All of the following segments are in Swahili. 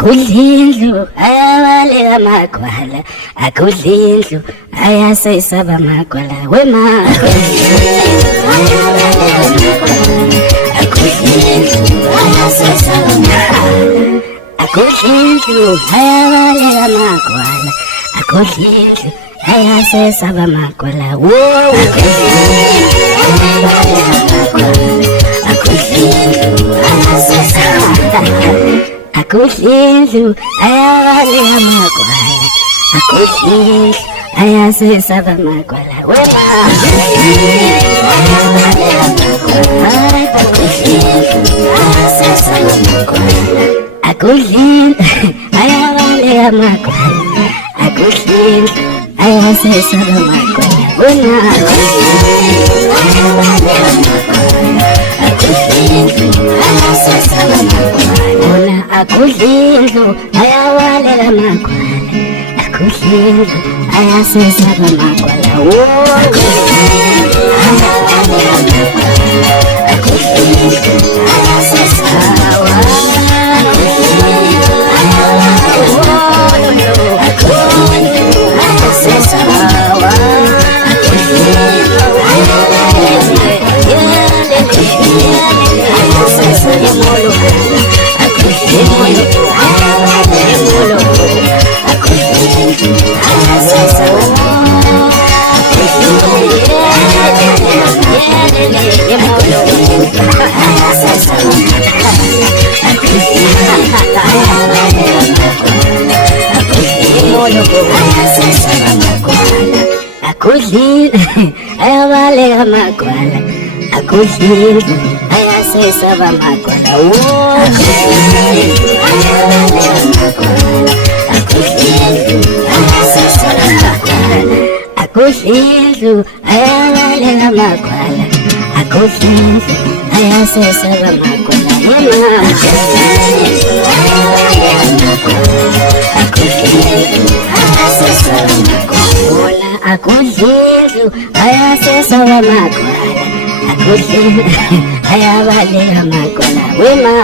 Akudlindlu ayabaleka amagwala, akudlindlu ayasesaba amagwala wema. Akudlindlu ayasesaba amagwala, akudlindlu ayabaleka amagwala, akudlindlu ayasesaba amagwala. Whoa, akudlindlu ayasesaba amagwala. Akudlindlu ayabaleka amagwala, akudlindlu ayasesaba amagwala wema. Akudlindlu ayabaleka amagwala, akudlindlu ayasesaba amagwala wema. Akudlindlu ayabaleka amagwala, akudlindlu ayasesaba amagwala. Akudlindlu ayabaleka amagwala, akudlindlu ayasesaba amagwala. Akudlindlu ayabaleka amagwala, akudlindlu ayasesaba amagwala wema. Akudlindlu ayasesaba amagwala, akudlindlu ayabaleka amagwala wema.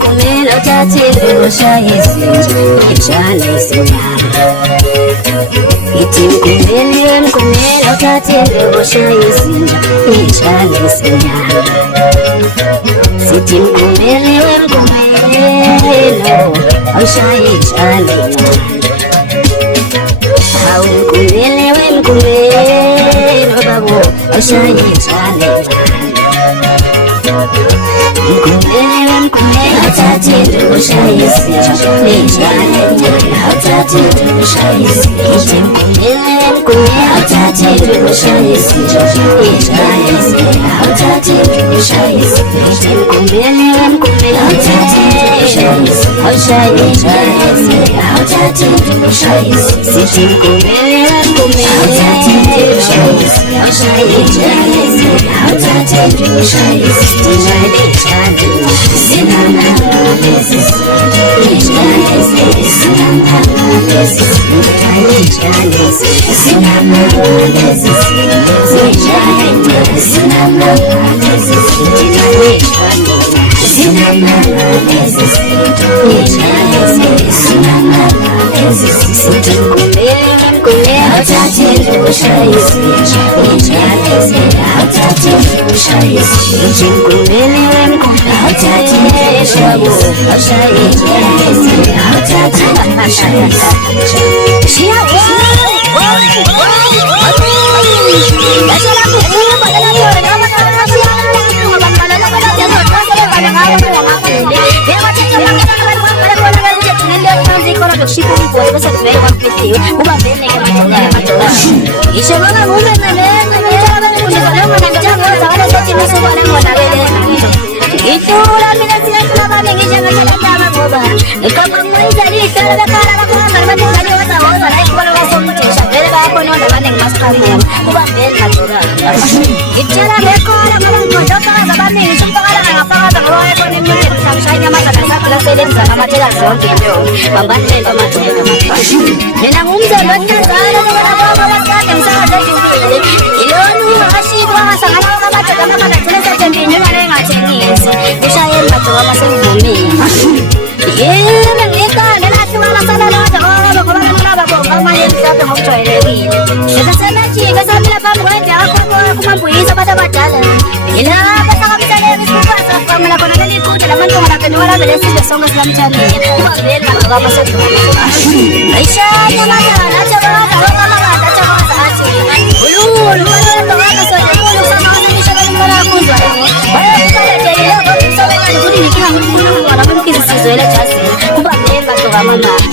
Kumela utathile ushaya izinja, ijana isinyama. Ithi kumela utathile ushaya izinja, ijana isinyama. Sithi kumelo ushaya ijana incane. Hawu kumelo babo ushaya ijana incane. Kumela utathile ushaya izinja, ijana incane. Utathile ushaya izinja, kumela utathile ushaya izinja, ijana incane. Utathile ushaya izinja, kumela utathile ushaya izinja, ijana incane. Utathile ushaya izinja, sithi kumela utathile ushaya izinja, ijana incane. Utathile ushaya izinja. Kubambeni Itsura bekora ngaba ngojoka zabaningi shumbakala ngapakaza ngoba ekhona imnyama mhlawumbe amasana sakho laselenza ngamathela zonke nje bambathela amathela mina ngumzelo wethandana ngoba abakade msakaze ngimbili ilona ashikwa ngasangana ngamadoda amagathela sethembini ngale ngathengisi ushayela madoda amasengivumile yena ngikane lathi wala sala lonke ngoba ngilaba bonke amanye mhlawumbe ngokujwayelekile sesemajika samila phambi kwendle yakho kumambuyisa abantu abadala yilaba sakamthaleka isibukwazi afamela khona leliquthe lamantonga laphenduka labe lesizwe sonke sikamthaniya ubaveli ngakaba sedlula ayishaya amadala athabakada okamagada athabakada athi ululu malolondokana sodekulu kusamakasemisha balimbalakuzwa bayakukaledelile ngokusobekani kuthi nikinga ngikukhuluma labankizisizwe elejazini kubaveli badoka amandala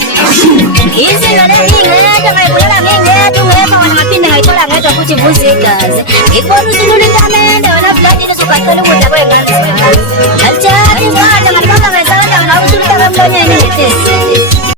izinga lengingedwa ngayibulela ngingedwa ungekho wona ngaphinde ngayithola ngedwa futhi mvuze igazi ngikubona usulula intamende wena vladini usugaxela ukudla kwengane alithatha ingqada ngalibamba ngezandla ngabe usulula kwemlonyeni ngitesi